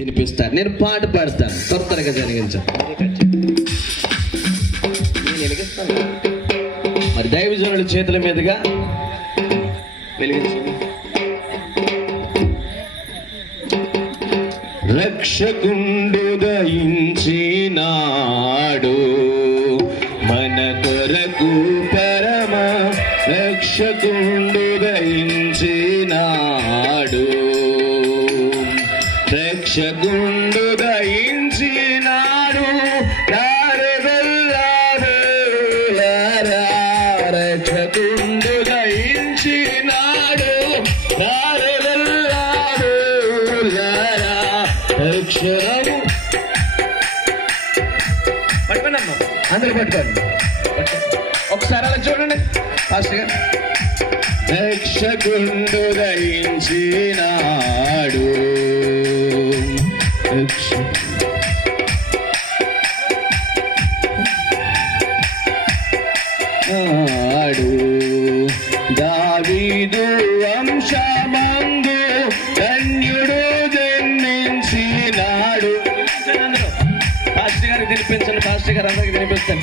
వినిపిస్తారు. నేను పాట పాడతాను, త్వరగా జరిగించాను. మరి దైవజనుల చేతుల మీదుగా వెలిగించండి. రక్షకుండు దయించినాడు మన కొరకు పరమ రక్షకుండు దయించినాడు. రక్షకుండు దయించినాడు రక్షకుండు దయించినాడు అక్షరము పట్టుకోండమ్మా, అందరూ పట్టుకోండి. ఒకసారి అలా చూడండి. రక్షకుండు దయించినాడు దావీదు వంశమందు ధన్యుడు జన్మించినాడు. పాస్టర్ గారికి తినిపించండి, పాస్టర్ గారు అందరికి తినిపిస్తాను.